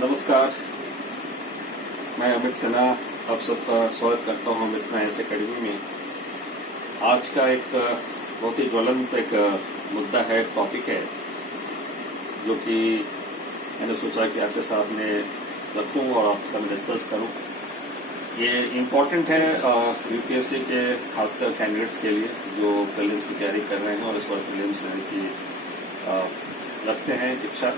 नमस्कार, मैं अमित सिन्हा आप सबका स्वागत करता हूं अमित सिन्हा ऐसे अकेडमी में। आज का एक बहुत ही ज्वलंत एक मुद्दा है, टॉपिक है, जो कि मैंने सोचा कि आपके सामने रखूं और आपके सामने डिस्कस करूं। ये इम्पोर्टेंट है यूपीएससी के खासकर कैंडिडेट्स के लिए जो प्रीलिम्स की तैयारी कर रहे हैं और इस बार प्रीलिम्स लेने की रखते हैं इच्छा,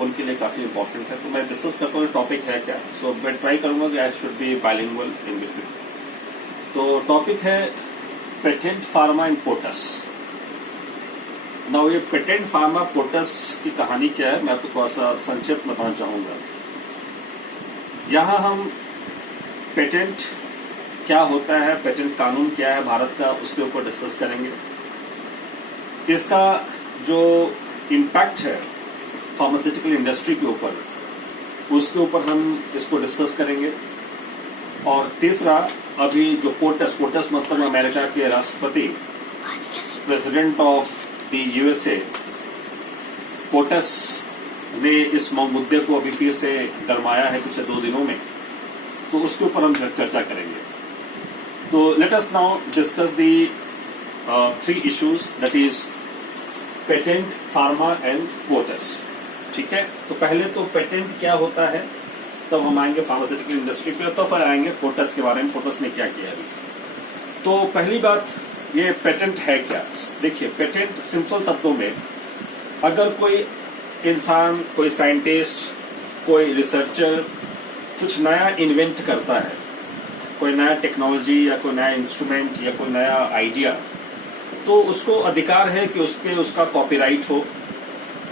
उनके लिए काफी इम्पोर्टेंट है। तो मैं डिस्कस करता हूँ टॉपिक है क्या। सो मैं ट्राई करूंगा कि I should be bilingual in between. तो टॉपिक है पेटेंट फार्मा इन पोटस। नाउ ये पेटेंट फार्मा पोटस की कहानी क्या है, मैं आपको थोड़ा सा संक्षिप्त बताना चाहूंगा। यहां हम पेटेंट क्या होता है, पेटेंट कानून क्या है भारत का, उसके ऊपर डिस्कस करेंगे। इसका जो इम्पैक्ट है फार्मास्यूटिकल इंडस्ट्री के ऊपर, उसके ऊपर हम इसको डिस्कस करेंगे। और तीसरा, अभी जो पोटस मतलब अमेरिका के राष्ट्रपति, president of the USA, POTUS ने इस मुद्दे को अभी फिर से गरमाया है पिछले 2 दिनों में, तो उसके ऊपर हम चर्चा करेंगे। तो let us now discuss the 3 issues, that is patent, pharma and POTUS. ठीक है, तो पहले तो पेटेंट क्या होता है, तब हम आएंगे फार्मास्यूटिकल इंडस्ट्री पे, तो फिर आएंगे पोटस के बारे में, पोटस ने क्या किया अभी। तो पहली बात, ये पेटेंट है क्या। देखिए, पेटेंट सिंपल शब्दों में, अगर कोई इंसान, कोई साइंटिस्ट, कोई रिसर्चर कुछ नया इन्वेंट करता है, कोई नया टेक्नोलॉजी या कोई नया इंस्ट्रूमेंट या कोई नया आइडिया, तो उसको अधिकार है कि उस पे उसका कॉपीराइट हो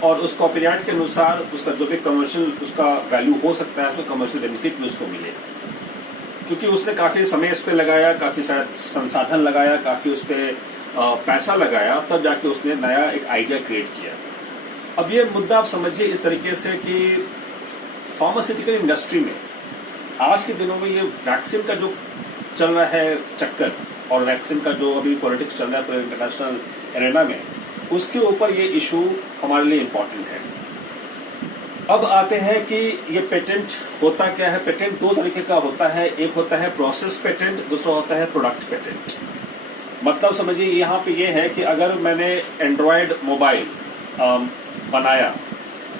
और उस कॉपीराइट के अनुसार उसका जो भी कमर्शियल उसका वैल्यू हो सकता है, उसको कमर्शियल बेनिफिट भी उसको मिले, क्योंकि उसने काफी समय इस पे लगाया, काफी सारा संसाधन लगाया, काफी उस पे पैसा लगाया, तब जाके उसने नया एक आइडिया क्रिएट किया। अब ये मुद्दा आप समझिए इस तरीके से कि फार्मास्यूटिकल इंडस्ट्री में आज के दिनों में ये वैक्सीन का जो चल रहा है चक्कर, और वैक्सीन का जो अभी पॉलिटिक्स चल रहा है पूरे इंटरनेशनल एरेना में, उसके ऊपर ये इशू हमारे लिए इम्पोर्टेंट है। अब आते हैं कि ये पेटेंट होता क्या है। पेटेंट 2 तरीके का होता है, एक होता है प्रोसेस पेटेंट, दूसरा होता है प्रोडक्ट पेटेंट। मतलब समझिए यहाँ पे ये है कि अगर मैंने एंड्रॉयड मोबाइल बनाया,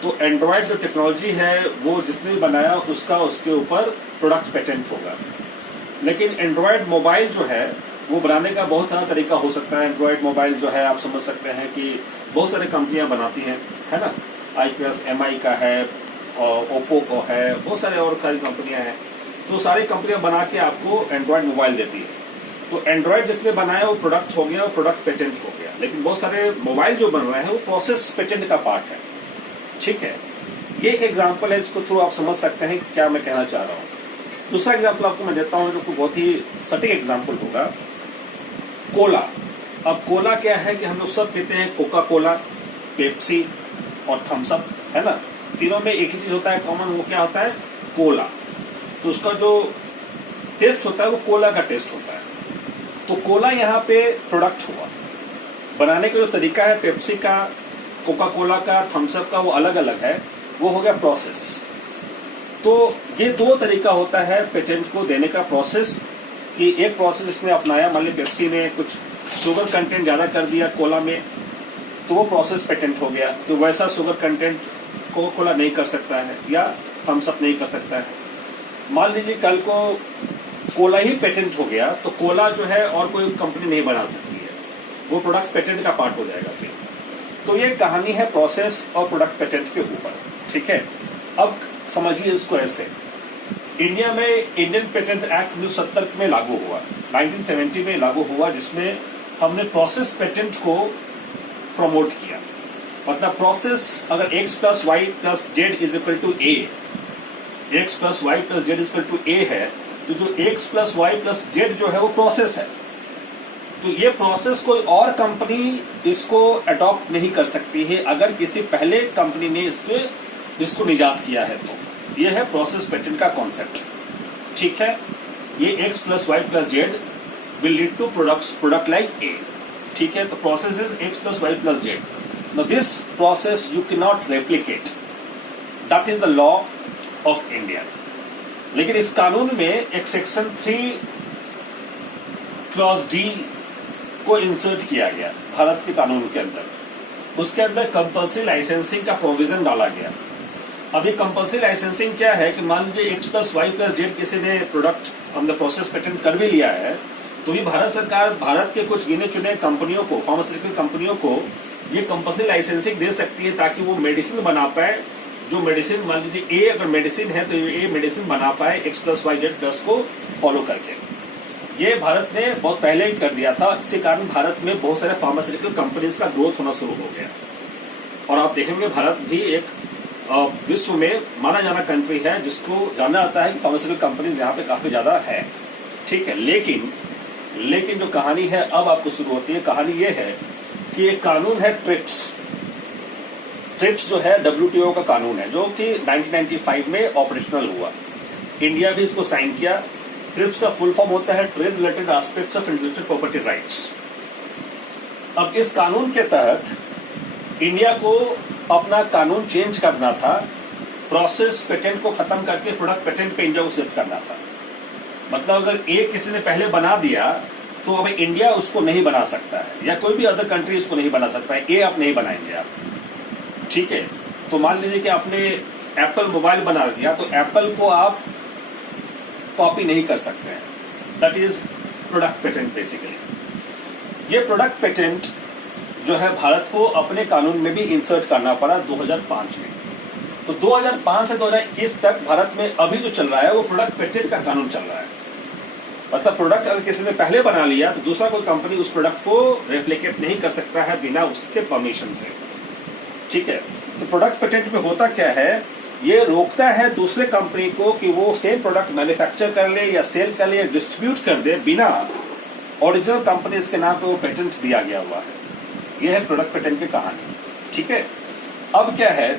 तो एंड्रॉयड जो टेक्नोलॉजी है वो जिसने बनाया उसका उसके ऊपर प्रोडक्ट पेटेंट होगा। लेकिन एंड्रॉयड मोबाइल जो है वो बनाने का बहुत सारा तरीका हो सकता है। एंड्रॉयड मोबाइल जो है आप समझ सकते हैं कि बहुत सारी कंपनियां बनाती हैं, है ना। iPS MI का है, ओप्पो को है, बहुत सारे और सारी कंपनियां हैं। तो सारी कंपनियां बना के आपको एंड्रॉयड मोबाइल देती है। तो एंड्रॉयड जिसने बनाया वो प्रोडक्ट हो गया, वो प्रोडक्ट पेटेंट हो गया। लेकिन बहुत सारे मोबाइल जो बन रहे हैं वो प्रोसेस पेटेंट का पार्ट है। ठीक है, ये एक एग्जाम्पल है, इसको थ्रू आप समझ सकते हैं कि क्या मैं कहना चाह रहा हूँ। दूसरा एग्जाम्पल आपको मैं देता हूँ जो बहुत ही सटीक एग्जाम्पल होगा, कोला। अब कोला क्या है कि हम लोग सब पीते हैं, कोका कोला, पेप्सी और थम्स अप, है ना। तीनों में एक ही चीज होता है कॉमन, वो क्या होता है, कोला। तो उसका जो टेस्ट होता है वो कोला का टेस्ट होता है। तो कोला यहाँ पे प्रोडक्ट हुआ, बनाने का जो तरीका है पेप्सी का, कोका कोला का, थम्स अप का, वो अलग अलग है, वो हो गया प्रोसेस। तो ये 2 तरीका होता है पेटेंट को देने का प्रोसेस, कि एक प्रोसेस इसने अपनाया, मान लीजिए पेप्सी ने कुछ शुगर कंटेंट ज्यादा कर दिया कोला में, तो वो प्रोसेस पेटेंट हो गया। तो वैसा शुगर कंटेंट कोका कोला नहीं कर सकता है या थम्स अप नहीं कर सकता है। मान लीजिए कल को कोला ही पेटेंट हो गया, तो कोला जो है और कोई कंपनी नहीं बना सकती है, वो प्रोडक्ट पेटेंट का पार्ट हो जाएगा फिर। तो ये कहानी है प्रोसेस और प्रोडक्ट पेटेंट के ऊपर। ठीक है, अब समझिए इसको ऐसे, इंडिया में इंडियन पेटेंट एक्ट 1970 में लागू हुआ, 1970 में लागू हुआ, जिसमें हमने प्रोसेस पेटेंट को प्रमोट किया। मतलब प्रोसेस, अगर x + y + z = a, x + y + z = a है, तो जो x + y + z जो है वो प्रोसेस है। तो ये प्रोसेस कोई और कंपनी इसको अडॉप्ट नहीं कर सकती है अगर किसी पहले कंपनी ने इसको निजात किया है। तो ये है प्रोसेस पेटेंट का कॉन्सेप्ट। ठीक है, ये x + y + z will lead to product like A. ठीक है, तो process is x + y + z. Now this process you cannot replicate. That is the law of India. लेकिन इस कानून में एक सेक्शन 3 क्लॉज डी को इंसर्ट किया गया भारत के कानून के अंदर। उसके अंदर कंपल्सरी लाइसेंसिंग का प्रोविजन डाला गया। अब ये कंपल्सरी लाइसेंसिंग क्या है कि मान लीजिए X+Y+Z किसी ने product on the process patent कर भी लिया है, तो ये भारत सरकार भारत के कुछ गिने चुने कंपनियों को, फार्मास्यूटिकल कंपनियों को ये कंपल्सरी लाइसेंसिंग दे सकती है ताकि वो मेडिसिन बना पाए। जो मेडिसिन, मान लीजिए ए अगर मेडिसिन है तो ये मेडिसिन बना पाए X+Y+Z को फॉलो करके। ये भारत ने बहुत पहले ही कर दिया था। इसके कारण भारत में बहुत सारे फार्मास्यूटिकल कंपनीज का ग्रोथ होना शुरू हो गया। और आप देखेंगे भारत भी एक विश्व में माना जाना कंट्री है जिसको जाना जाता है कि फार्मास्यूटिकल कंपनीज यहाँ पे काफी ज्यादा है, ठीक है। लेकिन जो कहानी है अब आपको शुरू होती है। कहानी ये है कि एक कानून है ट्रिप्स जो है WTO का कानून है, जो कि 1995 में ऑपरेशनल हुआ। इंडिया भी इसको साइन किया। ट्रिप्स का फुल फॉर्म होता है trade related aspects of intellectual property rights. अब इस कानून के तहत इंडिया को अपना कानून चेंज करना था। प्रोसेस पेटेंट को खत्म करके प्रोडक्ट पेटेंट पे इंडिया को शिफ्ट करना था। मतलब अगर ए किसी ने पहले बना दिया तो अब इंडिया उसको नहीं बना सकता है, या कोई भी अदर कंट्री उसको नहीं बना सकता है। ए आप नहीं बनाएंगे आप, ठीक है। तो मान लीजिए कि आपने एप्पल मोबाइल बना दिया तो एप्पल को आप कॉपी नहीं कर सकते हैं। That is product patent basically. ये प्रोडक्ट पेटेंट जो है भारत को अपने कानून में भी इंसर्ट करना पड़ा 2005 में। तो 2005 से 2021 तक भारत में अभी जो चल रहा है वो प्रोडक्ट पेटेंट का कानून चल रहा है। मतलब प्रोडक्ट अगर किसी ने पहले बना लिया तो दूसरा कोई कंपनी उस प्रोडक्ट को रेप्लिकेट नहीं कर सकता है बिना उसके परमिशन से, ठीक है। तो प्रोडक्ट पेटेंट में होता क्या है, ये रोकता है दूसरे कंपनी को कि वो सेम प्रोडक्ट मैन्युफैक्चर कर ले या सेल कर ले या डिस्ट्रीब्यूट कर दे बिना ओरिजिनल कंपनीज के नाम पे वो पेटेंट दिया गया हुआ है। ये है प्रोडक्ट पेटेंट की कहानी, ठीक है। अब क्या है,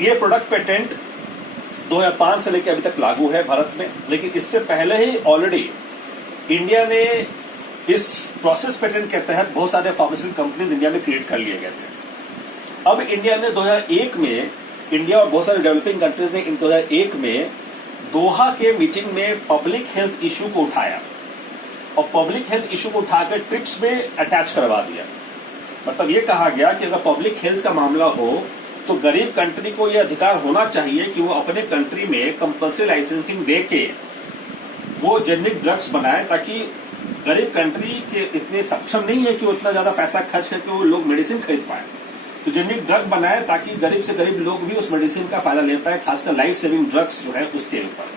ये प्रोडक्ट पेटेंट 2005 से लेकर अभी तक लागू है भारत में। लेकिन इससे पहले ही ऑलरेडी इंडिया ने इस प्रोसेस पेटेंट के तहत बहुत सारे फार्मास्यूटिकल कंपनीज इंडिया में क्रिएट कर लिए गए थे। अब इंडिया ने 2001 में, इंडिया और बहुत सारे डेवलपिंग कंट्रीज ने 2001 में दोहा के मीटिंग में पब्लिक हेल्थ इशू को उठाया और पब्लिक हेल्थ इशू को उठाकर ट्रिप्स में अटैच करवा दिया। मतलब ये कहा गया कि अगर पब्लिक हेल्थ का मामला हो तो गरीब कंट्री को यह अधिकार होना चाहिए कि वो अपने कंट्री में कंपल्सरी लाइसेंसिंग दे के वो जेनरिक ड्रग्स बनाए, ताकि गरीब कंट्री के इतने सक्षम नहीं है कि वो इतना ज्यादा पैसा खर्च करके वो लोग मेडिसिन खरीद पाए। तो जेनरिक ड्रग बनाए ताकि गरीब से गरीब लोग भी उस मेडिसिन का फायदा ले पाए, खासकर लाइफ सेविंग ड्रग्स जो है उसके ऊपर।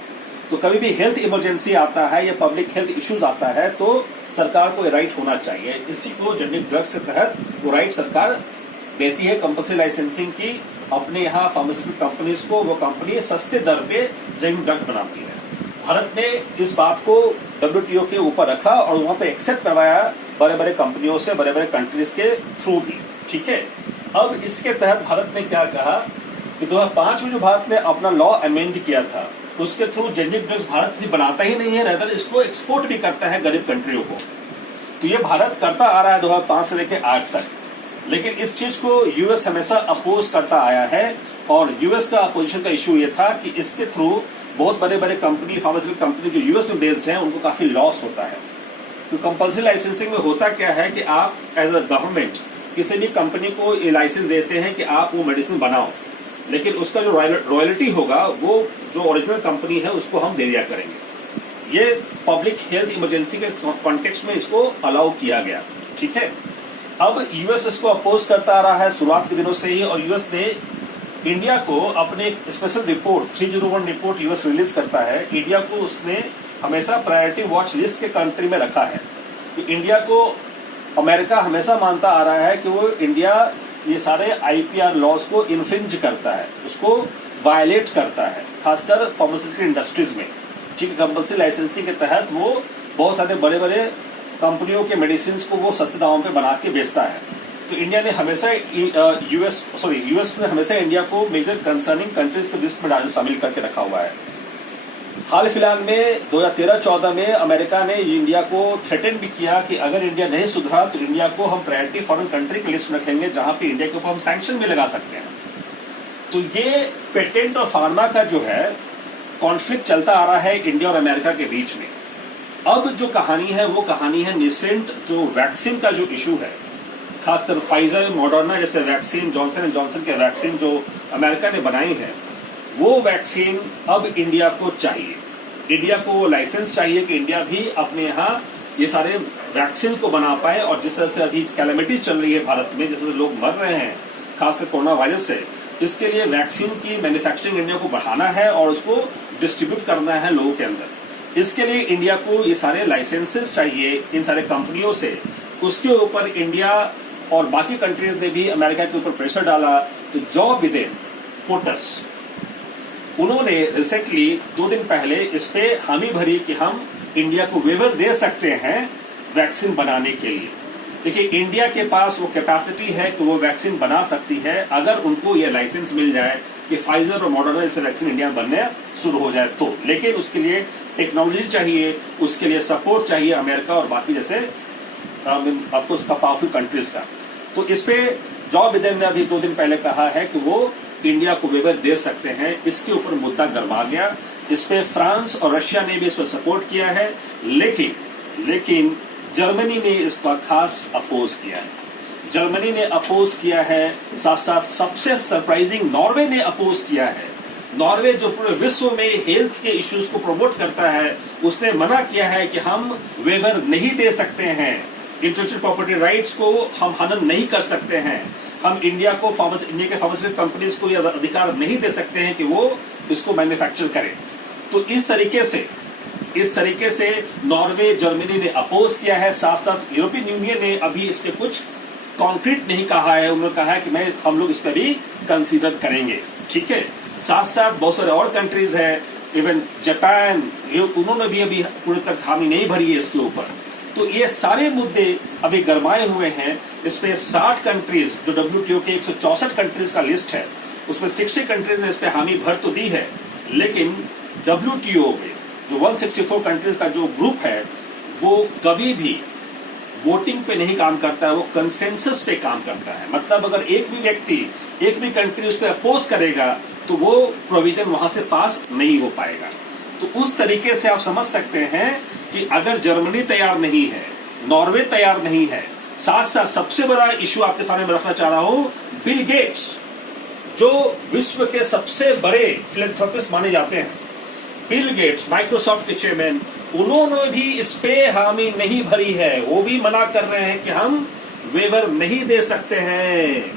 तो कभी भी हेल्थ इमरजेंसी आता है या पब्लिक हेल्थ इश्यूज आता है तो सरकार को ये राइट होना चाहिए। इसी को जेनरिक ड्रग्स के तहत वो राइट सरकार देती है कंपल्सरी लाइसेंसिंग की अपने यहाँ फार्मास्यूटिकल कंपनीज को। वो कंपनी सस्ते दर पे जेनरिक ड्रग बनाती है। भारत ने इस बात को WTO के ऊपर रखा और वहां पे एक्सेप्ट करवाया बड़े बड़े कंपनियों से, बड़े बड़े कंट्रीज के थ्रू भी, ठीक है। अब इसके तहत भारत ने क्या कहा कि 2005 में जो भारत ने अपना लॉ अमेंड किया था उसके थ्रू जेनरिक ड्रग्स भारत से बनाता ही नहीं है, रेदर इसको एक्सपोर्ट भी करता है गरीब कंट्रियों को। तो ये भारत करता आ रहा है 2005 से लेकर आज तक। लेकिन इस चीज को यूएस हमेशा अपोज करता आया है और यूएस का अपोजिशन का इश्यू ये था कि इसके थ्रू बहुत बड़े बड़े कंपनी, फार्मास्यूटिकल कंपनी जो यूएस में बेस्ड हैं उनको काफी लॉस होता है। तो कंपल्सरी लाइसेंसिंग में होता क्या है कि आप एज अ गवर्नमेंट किसी भी कंपनी को ये लाइसेंस देते हैं कि आप वो मेडिसिन बनाओ, लेकिन उसका जो रॉयल्टी होगा वो जो ओरिजिनल कंपनी है उसको हम दे दिया करेंगे। ये पब्लिक हेल्थ इमरजेंसी के कॉन्टेक्स्ट में इसको अलाउ किया गया, ठीक है। अब यूएस इसको अपोज करता आ रहा है शुरुआत के दिनों से ही, और यूएस ने इंडिया को अपने special report 301 report US release करता है। इंडिया को उसने हमेशा प्रायोरिटी वॉच लिस्ट के कंट्री में रखा है। तो इंडिया को अमेरिका हमेशा मानता आ रहा है कि वो इंडिया ये सारे आईपीआर लॉज को इन्फ्रिंज करता है, उसको वायलेट करता है, खासकर फार्मास्यूटिकल इंडस्ट्रीज में। ठीक है, कंपल्सरी लाइसेंसिंग के तहत वो बहुत सारे बड़े बड़े कंपनियों के मेडिसिन को वो सस्ते दामों पे बना के बेचता है। तो इंडिया ने हमेशा यूएस ने हमेशा इंडिया को मेजर कंसर्निंग कंट्रीज के लिस्ट में शामिल करके रखा हुआ है। हाल फिलहाल में 2013-14 में अमेरिका ने इंडिया को थ्रेटन भी किया कि अगर इंडिया नहीं सुधरा तो इंडिया को हम प्रायोरिटी फॉरेन कंट्री की लिस्ट में रखेंगे, जहां पे इंडिया के ऊपर हम सैंक्शन भी लगा सकते हैं। तो ये पेटेंट और फार्मा का जो है कॉन्फ्लिक्ट चलता आ रहा है इंडिया और अमेरिका के बीच में। अब जो कहानी है वो कहानी है निसेंट जो वैक्सीन का जो इशू है, खासकर फाइजर मॉडर्ना जैसे वैक्सीन, जॉनसन एंड जॉनसन के वैक्सीन जो अमेरिका ने बनाई है, वो वैक्सीन अब इंडिया को चाहिए। इंडिया को लाइसेंस चाहिए कि इंडिया भी अपने यहाँ ये सारे वैक्सीन को बना पाए। और जिस तरह से अभी कैलेमिटीज चल रही है भारत में, जिस तरह से लोग मर रहे हैं खासकर कोरोना वायरस से, इसके लिए वैक्सीन की मैन्युफैक्चरिंग इंडिया को बढ़ाना है और उसको डिस्ट्रीब्यूट करना है लोगों के अंदर। इसके लिए इंडिया को ये सारे लाइसेंसेस चाहिए इन सारे कंपनियों से। उसके ऊपर इंडिया और बाकी कंट्रीज ने भी अमेरिका के ऊपर प्रेशर डाला। तो जो बिडेन पोटस, उन्होंने रिसेंटली 2 दिन पहले इस पे हामी भरी कि हम इंडिया को वेवर दे सकते हैं वैक्सीन बनाने के लिए। देखिए, इंडिया के पास वो कैपेसिटी है कि वो वैक्सीन बना सकती है अगर उनको ये लाइसेंस मिल जाए कि फाइजर और मॉडर्ना जैसे वैक्सीन इंडिया में बनने शुरू हो जाए तो। लेकिन उसके लिए टेक्नोलॉजी चाहिए, उसके लिए सपोर्ट चाहिए अमेरिका और बाकी जैसे ऑफकोर्स पावरफुल कंट्रीज का। तो इस पे जो बिडेन ने अभी 2 दिन पहले कहा है कि वो इंडिया को वेवर दे सकते हैं। इसके ऊपर मुद्दा गर्मा गया। इस पे फ्रांस और रशिया ने भी इस पर सपोर्ट किया है, लेकिन जर्मनी ने इसका खास अपोज किया है। जर्मनी ने अपोज किया है, साथ साथ सबसे सरप्राइजिंग नॉर्वे ने अपोज किया है। नॉर्वे जो पूरे विश्व में हेल्थ के इश्यूज को प्रमोट करता है, उसने मना किया है कि हम वेवर नहीं दे सकते हैं, इंटेलेक्चुअल प्रॉपर्टी राइट्स को हम हनन नहीं कर सकते हैं, हम इंडिया के फार्मास्यूटिकल कंपनीज को यह अधिकार नहीं दे सकते हैं कि वो इसको मैन्युफैक्चर करें। तो इस तरीके से नॉर्वे, जर्मनी ने अपोज किया है। साथ साथ यूरोपियन यूनियन ने अभी इस पे कुछ कॉन्क्रीट नहीं कहा है। उन्होंने कहा है कि हम लोग इस पर भी कंसीडर करेंगे, ठीक है। साथ साथ बहुत सारे और कंट्रीज हैं, इवन जापान, उन्होंने भी अभी पूरी तक हामी नहीं भरी है इसके ऊपर। तो ये सारे मुद्दे अभी गरमाए हुए हैं। इस पे 60 कंट्रीज, जो WTO के 164 कंट्रीज का लिस्ट है, उसमें 60 कंट्रीज ने इस पे हामी भर तो दी है, लेकिन WTO में जो 164 कंट्रीज का जो ग्रुप है, वो कभी भी वोटिंग पे नहीं काम करता है, वो कंसेंसस पे काम करता है। मतलब अगर एक भी व्यक्ति, एक भी कंट्री उस पर अपोज करेगा तो वो प्रोविजन वहां से पास नहीं हो पाएगा। तो उस तरीके से आप समझ सकते हैं कि अगर जर्मनी तैयार नहीं है, नॉर्वे तैयार नहीं है, साथ साथ सबसे बड़ा इश्यू आपके सामने मैं रखना चाह रहा हूं, बिल गेट्स जो विश्व के सबसे बड़े फिलैंथ्रोपिस्ट माने जाते हैं, बिल गेट्स माइक्रोसॉफ्ट के चेयरमैन, उन्होंने भी इस पे हामी नहीं भरी है। वो भी मना कर रहे हैं कि हम वेवर नहीं दे सकते हैं।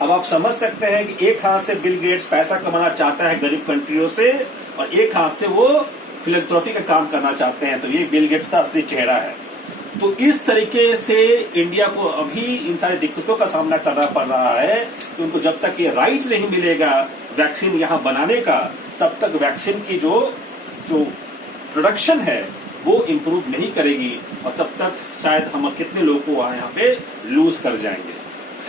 अब आप समझ सकते हैं कि एक हाथ से बिल गेट्स पैसा कमाना चाहता है गरीब कंट्रियों से, और एक हाथ से वो फिलैंथ्रोपी का काम करना चाहते हैं। तो ये बिल गेट्स का असली चेहरा है। तो इस तरीके से इंडिया को अभी इन सारी दिक्कतों का सामना करना पड़ रहा है कि उनको जब तक ये राइट्स नहीं मिलेगा वैक्सीन यहां बनाने का, तब तक वैक्सीन की जो प्रोडक्शन है वो इम्प्रूव नहीं करेगी, और तब तक शायद हम कितने लोगों को यहाँ पे लूज कर जाएंगे।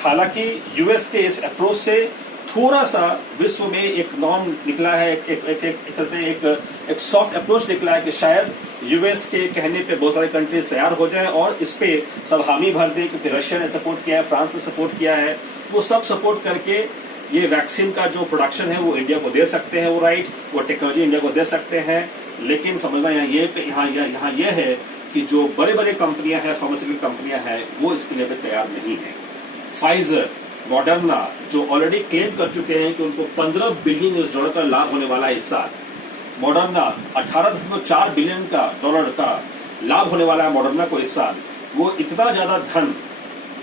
हालांकि यूएस के इस अप्रोच से थोड़ा सा विश्व में एक नॉर्म निकला है, एक सॉफ्ट अप्रोच निकला है कि शायद यूएस के कहने पे बहुत सारे कंट्रीज तैयार हो जाएं और इस पे सब हामी भर दें, क्योंकि रशिया ने सपोर्ट किया है, फ्रांस ने सपोर्ट किया है। वो सब सपोर्ट करके ये वैक्सीन का जो प्रोडक्शन है वो इंडिया को दे सकते हैं, वो राइट, वो टेक्नोलॉजी इंडिया को दे सकते हैं। लेकिन समझना यहाँ ये है कि जो बड़े बड़े कंपनियां हैं, फार्मास्यूटिकल कंपनियां हैं, वो इसके लिए तैयार नहीं है। फाइजर, मॉडर्ना जो ऑलरेडी क्लेम कर चुके हैं कि उनको $15 बिलियन का लाभ होने वाला है इस साल। मॉडर्ना 18.4 बिलियन डॉलर का लाभ होने वाला है मॉडर्ना को इस साल। वो इतना ज्यादा धन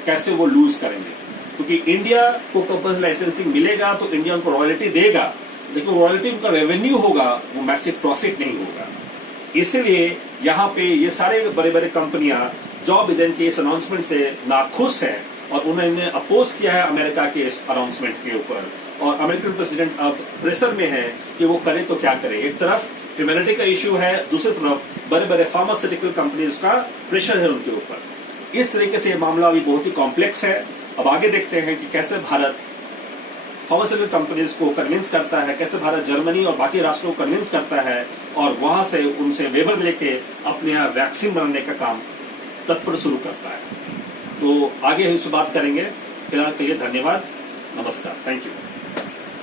कैसे वो लूज करेंगे? क्योंकि इंडिया को कंपनी लाइसेंसिंग मिलेगा तो इंडिया उनको रॉयल्टी देगा, लेकिन रॉयल्टी उनका रेवेन्यू होगा, वो मैसिव प्रॉफिट नहीं होगा। इसलिए यहाँ पे ये सारे बड़े बड़े कंपनियां जो बिडेन के इस अनाउंसमेंट से नाखुश है और उन्होंने अपोज किया है अमेरिका के इस अनाउंसमेंट के ऊपर, और अमेरिकन प्रेसिडेंट अब प्रेशर में है कि वो करे तो क्या करे। एक तरफ ह्यूमैनिटी का इश्यू है, दूसरी तरफ बड़े बड़े फार्मास्यूटिकल कंपनीज का प्रेशर है उनके ऊपर। इस तरीके से ये मामला अभी बहुत ही कॉम्प्लेक्स है। अब आगे देखते हैं कि कैसे भारत फार्मास्यूटिकल कंपनीज को कन्विंस करता है, कैसे भारत जर्मनी और बाकी राष्ट्रों को कन्विंस करता है और वहां से उनसे वेवर लेके अपने यहाँ वैक्सीन बनाने का काम तत्पर शुरू करता है। तो आगे हम इस पर बात करेंगे। फिलहाल के लिए धन्यवाद, नमस्कार, थैंक यू।